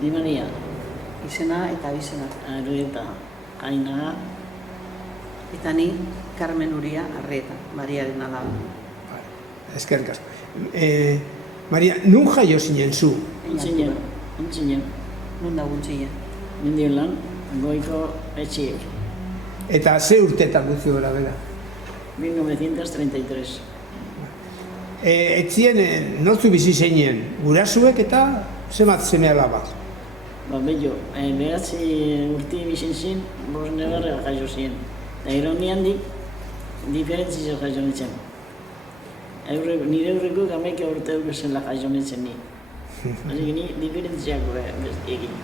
Di Maria. Izena eta abizena. Arrieta. Aina. Eta ni Carmen Uria Arrieta, Mariaren alaba. Eskerrik asko. Maria, nun jaio zinen zu? Ontzinen. Nun da guntzien. Mendien lan, goiko etxiek. Eta ze urtetan gutxi gora bera? 1933. Etzien, nortzu bizi zeinen, gurasuek eta zemat seme alaba? Ba, bello, behatzi urti bizin zin, bos negarra jaio ziren. Eta ironian diferentzia jaio nintzen. Nire aurreko gameke urte zela jaio nintzen ni. Asi ni diferentziako egin.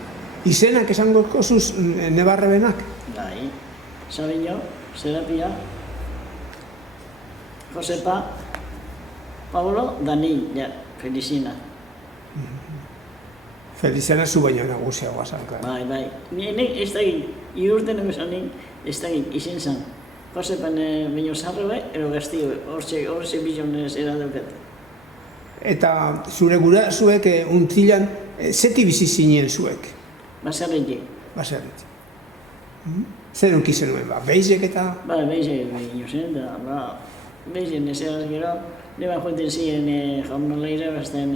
Izenak esango kozuz nebarrebenak? Bai, Sabino, Serapia, Josepa, Pablo, Dani, Felizina. Felizena zu baino nagusiagoa zan, klar. Bai. Ni ez dakit, irurten emesan nik, ez dakit, izin zan. Josepan baino zarre ero gaztio, hortxe bizonez eradoket. Eta zure gurasuek untzilan, zeti bizi zinen zuek? Baserretik. Baserretik. Zer nuki zenuen, beizek eta? Ba, beizek baino zen, da, beizen ez eraz gero, neba joeten ziren jornaleira, bazten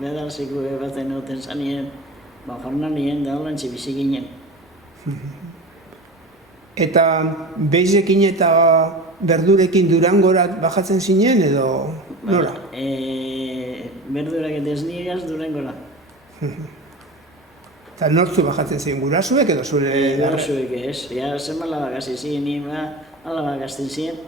bedarziko baten egoten zanien, jornalien da holantxe bizi ginen. Eta beizekin eta berdurekin Durangora bajatzen zinen edo nola? Berdurak eta esniegaz Durangora. Eta nortzu bajatzen ziren gurasuek edo zure? Gurasuek ez, zenbat alabak hasi ziren, alabak hasten ziren,